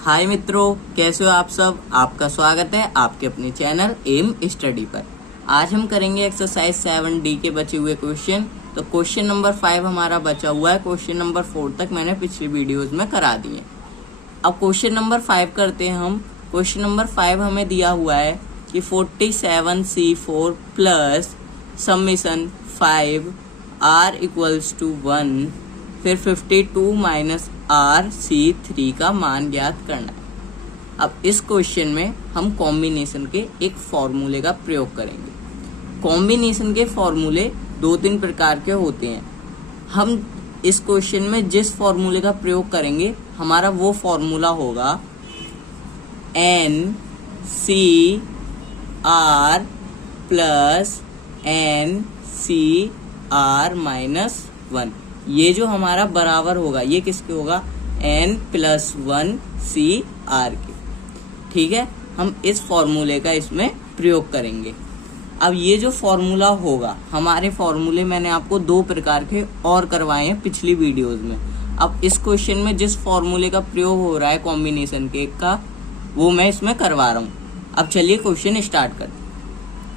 हाय मित्रों, कैसे हो आप सब। आपका स्वागत है आपके अपने चैनल एम स्टडी पर। आज हम करेंगे एक्सरसाइज 7D के बचे हुए क्वेश्चन। तो क्वेश्चन नंबर 5 हमारा बचा हुआ है। क्वेश्चन नंबर 4 तक मैंने पिछली वीडियोस में करा दिए। अब क्वेश्चन नंबर 5 करते हैं हम। क्वेश्चन नंबर 5 हमें दिया हुआ है कि 47C4 plus summation 5 R equals to 1, फिर 52 माइनस RC3 का मान ज्ञात करना है। अब इस क्वेश्चन में हम कॉम्बिनेशन के एक फॉर्मूले का प्रयोग करेंगे। कॉम्बिनेशन के फॉर्मूले 2-3 प्रकार के होते हैं। हम इस क्वेश्चन में जिस फॉर्मूले का प्रयोग करेंगे हमारा वो फॉर्मूला होगा NCR प्लस NCR माइनस 1। ये जो हमारा बराबर होगा ये किसके होगा, N+1 CR के। ठीक है, हम इस फॉर्मूले का इसमें प्रयोग करेंगे। अब ये जो फॉर्मूला होगा, हमारे फॉर्मूले मैंने आपको 2 प्रकार के और करवाए हैं पिछली वीडियोस में। अब इस क्वेश्चन में जिस फॉर्मूले का प्रयोग हो रहा है कॉम्बिनेशन के का, वो मैं इसमें करवा रहा हूँ। अब चलिए क्वेश्चन स्टार्ट करते हैं।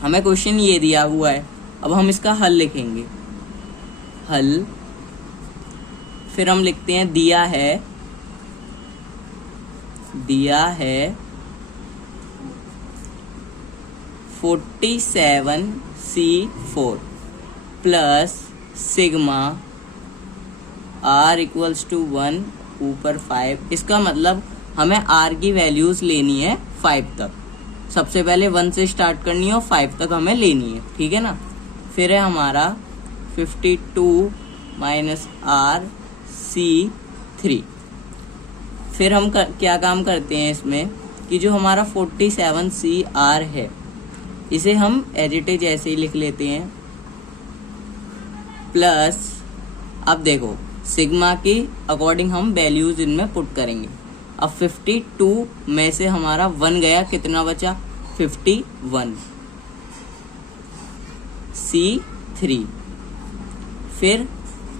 हमें क्वेश्चन ये दिया हुआ है, अब हम इसका हल लिखेंगे। हल फिर हम लिखते हैं दिया है 47C4 plus sigma R equals to 1 ऊपर 5। इसका मतलब हमें R की वैल्यूज लेनी है 5 तक। सबसे पहले 1 से स्टार्ट करनी है और 5 तक हमें लेनी है। ठीक है ना। फिर है हमारा 52 माइनस RC3। फिर हम क्या काम करते हैं इसमें कि जो हमारा 47CR है इसे हम एज इट इज ऐसे ही लिख लेते हैं, प्लस अब देखो सिग्मा की अकॉर्डिंग हम वैल्यूज इनमें पुट करेंगे। अब 52 में से हमारा 1 गया, कितना बचा 51 C3। फिर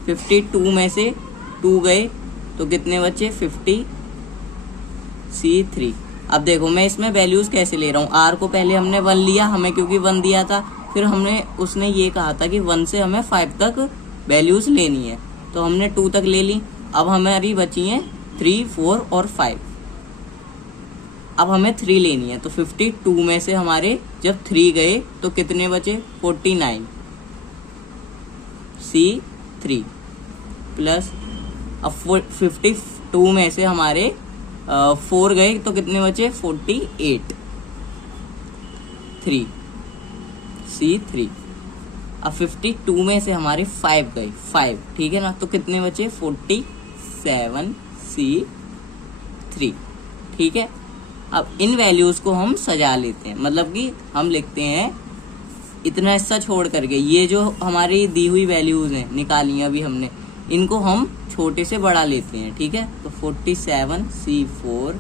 52 में से 2 गए तो कितने बचे 50 C3। अब देखो मैं इसमें वैल्यूज कैसे ले रहा हूँ। R को पहले हमने 1 लिया, हमें क्योंकि 1 दिया था। फिर उसने ये कहा था कि 1 से हमें 5 तक वैल्यूज लेनी है, तो हमने 2 तक ले ली। अब हमारी बची हैं 3, 4 और 5। अब हमें 3 लेनी है, तो 52 में से हमारे जब 3 गए तो कितने बचे 49 C3 प्लस अब 52 में से हमारे 4 गए तो कितने बचे 48 3 C3। अब 52 में से हमारे 5 गए 5। ठीक है ना, तो कितने बचे 47 C3। ठीक है, अब इन वैल्यूज को हम सजा लेते हैं। मतलब कि हम लिखते हैं इतना हिस्सा छोड़ करके ये जो हमारी दी हुई वैल्यूज हैं निकाली अभी हमने, इनको हम छोटे से बड़ा लेते हैं। ठीक है, तो 47C4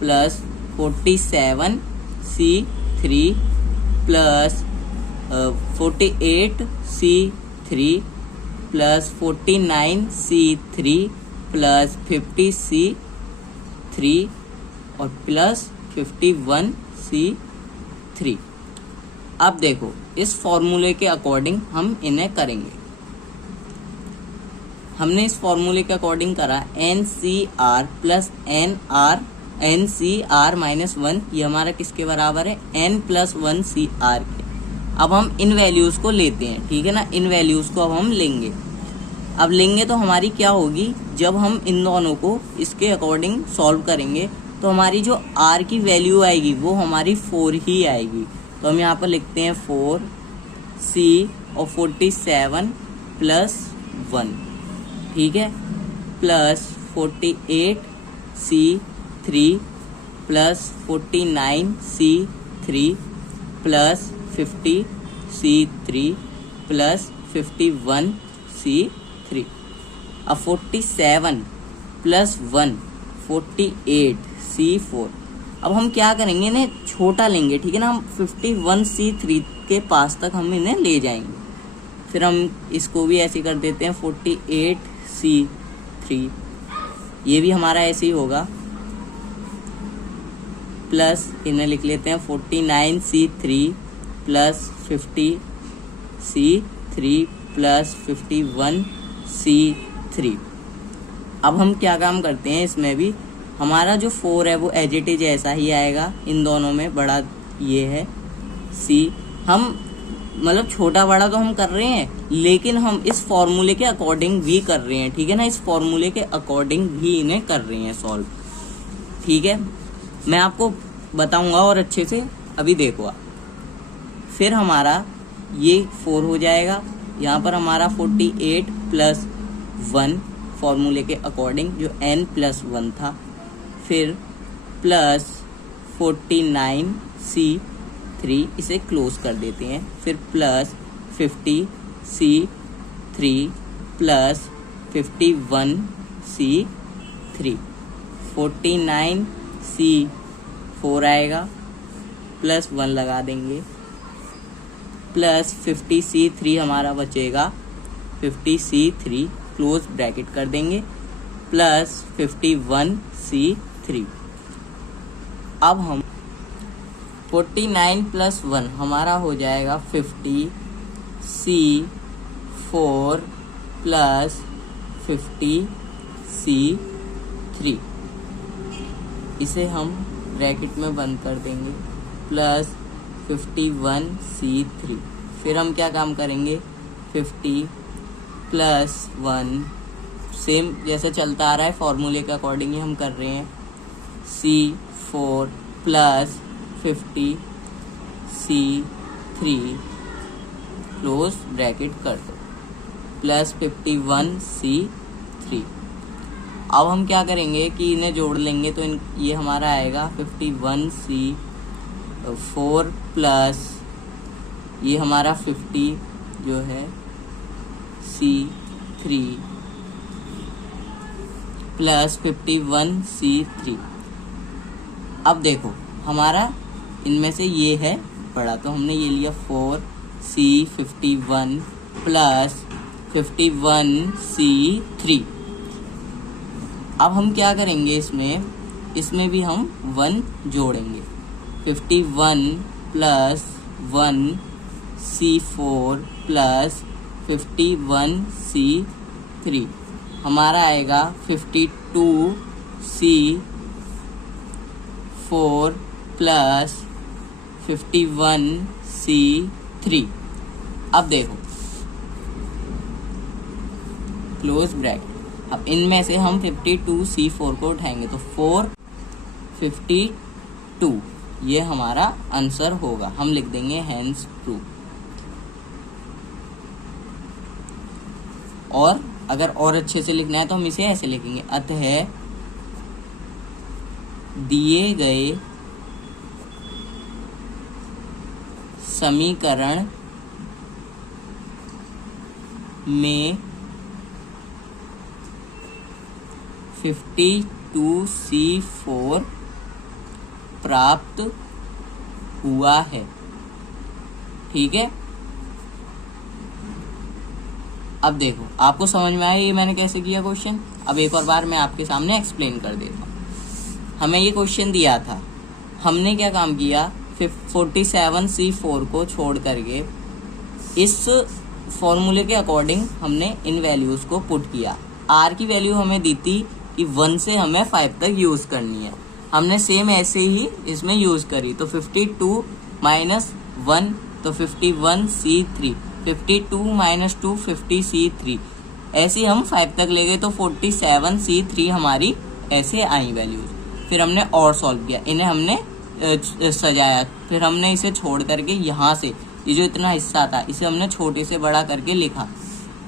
plus 47C3 plus 48C3 plus 49C3 plus 50C3 और प्लस 51C3। अब देखो इस फॉर्मूले के अकॉर्डिंग हम इन्हें करेंगे। हमने इस फॉर्मूले के अकॉर्डिंग करा NCR प्लस NCR माइनस 1। ये हमारा किसके बराबर है N+1 CR के। अब हम इन वैल्यूज को लेते हैं। ठीक है ना, इन वैल्यूज को अब हम लेंगे। अब लेंगे तो हमारी क्या होगी, जब हम इन दोनों को इसके अकॉर्डिंग सॉल्व करेंगे तो हमारी जो R की वैल्यू आएगी वो हमारी 4 ही आएगी। तो हम यहाँ पर लिखते हैं 4C और 47 प्लस 1। ठीक है, plus 48C3 plus 49C3 plus 50C3 plus 51C3। अब 47 प्लस 1 48C4। अब हम क्या करेंगे, इन्हें छोटा लेंगे। ठीक है ना, हम 51C3 के पास तक हम इन्हें ले जाएंगे। फिर हम इसको भी ऐसे कर देते हैं 48C3, ये भी हमारा ऐसे ही होगा प्लस इन्हें लिख लेते हैं 49C3 plus 50C3 plus 51C3। अब हम क्या काम करते हैं, इसमें भी हमारा जो 4 है वो एज इट इज ऐसा ही आएगा, इन दोनों में बड़ा ये है C। हम मतलब छोटा बड़ा तो हम कर रहे हैं, लेकिन हम इस फॉर्मूले के अकॉर्डिंग भी कर रहे हैं, ठीक है ना, इस फॉर्मूले के अकॉर्डिंग भी इन्हें कर रहे हैं सॉल्व, ठीक है। मैं आपको बताऊंगा और अच्छे से, अभी देखो आप। फिर हमारा ये 4 हो जाएगा, यहाँ पर हमारा 48 प्लस 1 फॉर्मूले के अकॉर्डिंग जो n+1 था, फिर प्लस 49C3 इसे क्लोज कर देते हैं, फिर plus 50C3 plus 51C3, 49C4 आएगा, प्लस 1 लगा देंगे, प्लस 50C3 हमारा बचेगा, 50C3 क्लोज ब्रैकेट कर देंगे, प्लस 51C3। अब हम 49 प्लस 1 हमारा हो जाएगा 50C4 प्लस 50C3, इसे हम ब्रैकेट में बंद कर देंगे, प्लस 51C3। फिर हम क्या काम करेंगे, 50 प्लस 1 सेम जैसे चलता आ रहा है फॉर्मूले के अकॉर्डिंग ही हम कर रहे हैं, C4 plus 50C3 close bracket कर दो, प्लस 51C3। अब हम क्या करेंगे कि इन्हें जोड़ लेंगे, तो ये हमारा आएगा 51C4 प्लस ये हमारा 50 जो है C3 प्लस 51C3। अब देखो हमारा इनमें से ये है बड़ा, तो हमने ये लिया 4C51 प्लस 51C3। अब हम क्या करेंगे, इसमें भी हम 1 जोड़ेंगे, 51 प्लस 1C4 प्लस 51C3 हमारा आएगा 52C4 प्लस 51C3। अब देखो क्लोज ब्रैकेट, अब इनमें से हम 52C4 को उठाएंगे तो 452 ये हमारा आंसर होगा, हम लिख देंगे हेंस प्रूव। और अगर और अच्छे से लिखना है तो हम इसे ऐसे लिखेंगे, अतः दिए गए समीकरण में 52C4 प्राप्त हुआ है, ठीक है। अब देखो आपको समझ में आया ये मैंने कैसे किया क्वेश्चन। अब एक और बार मैं आपके सामने एक्सप्लेन कर देता हूँ। हमें ये क्वेश्चन दिया था, हमने क्या काम किया, 47C4 को छोड़ करके इस फॉर्मूले के अकॉर्डिंग हमने इन वैल्यूज को पुट किया। आर की वैल्यू हमें दी थी कि 1 से हमें 5 तक यूज करनी है, हमने सेम ऐसे ही इसमें यूज करी, तो 52 माइनस 1 तो 51C3, 52 माइनस 2 50C3, ऐसे हम 5 तक ले गए तो 47C3 हमारी ऐसे आई वैल्यूज। फिर हमने और सॉल्व किया, इन्हें हमने सजाया, फिर हमने इसे छोड़ करके यहाँ से ये जो इतना हिस्सा था इसे हमने छोटे से बड़ा करके लिखा।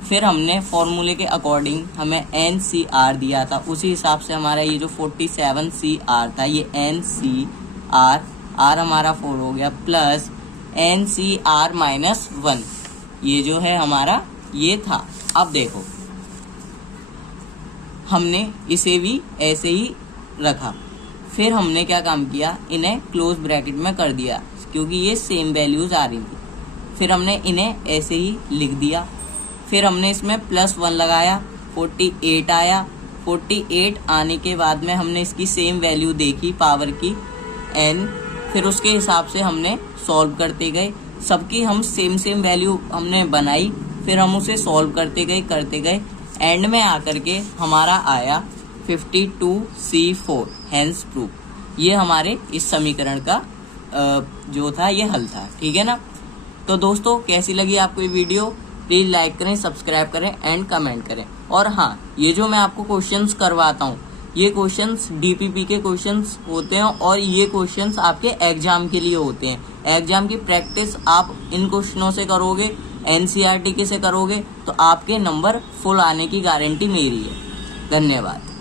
फिर हमने फॉर्मूले के अकॉर्डिंग हमें NCR दिया था, उसी हिसाब से हमारा ये जो 47CR था ये NCR, R हमारा 4 हो गया, प्लस NCR माइनस 1 ये जो है हमारा ये था। अब देखो हमने इसे भी ऐसे ही रखा, फिर हमने क्या काम किया, इन्हें क्लोज ब्रैकेट में कर दिया क्योंकि ये सेम वैल्यूज आ रही थी। फिर हमने इन्हें ऐसे ही लिख दिया, फिर हमने इसमें +1 लगाया, 48 आया। 48 आने के बाद में हमने इसकी सेम वैल्यू देखी पावर की, n, फिर उसके हिसाब से हमने सॉल्व करते गए, सबकी हम सेम वैल्यू हमने बनाई, फिर हम उसे सॉल्व करते गए, एंड में आकर के हमारा आया 52C4, हेंस प्रूफ। ये हमारे इस समीकरण का जो था ये हल था। ठीक है ना। तो दोस्तों कैसी लगी आपको ये वीडियो, प्लीज लाइक करें, सब्सक्राइब करें एंड कमेंट करें। और हाँ, ये जो मैं आपको क्वेश्चंस करवाता हूँ ये क्वेश्चंस डीपीपी के क्वेश्चंस होते हैं और ये क्वेश्चंस आपके एग्जाम के लिए होते हैं। एग्जाम की प्रैक्टिस आप इन क्वेश्चनों से करोगे, एनसीईआरटी के से करोगे तो आपके नंबर फुल आने की गारंटी मेरी है। धन्यवाद।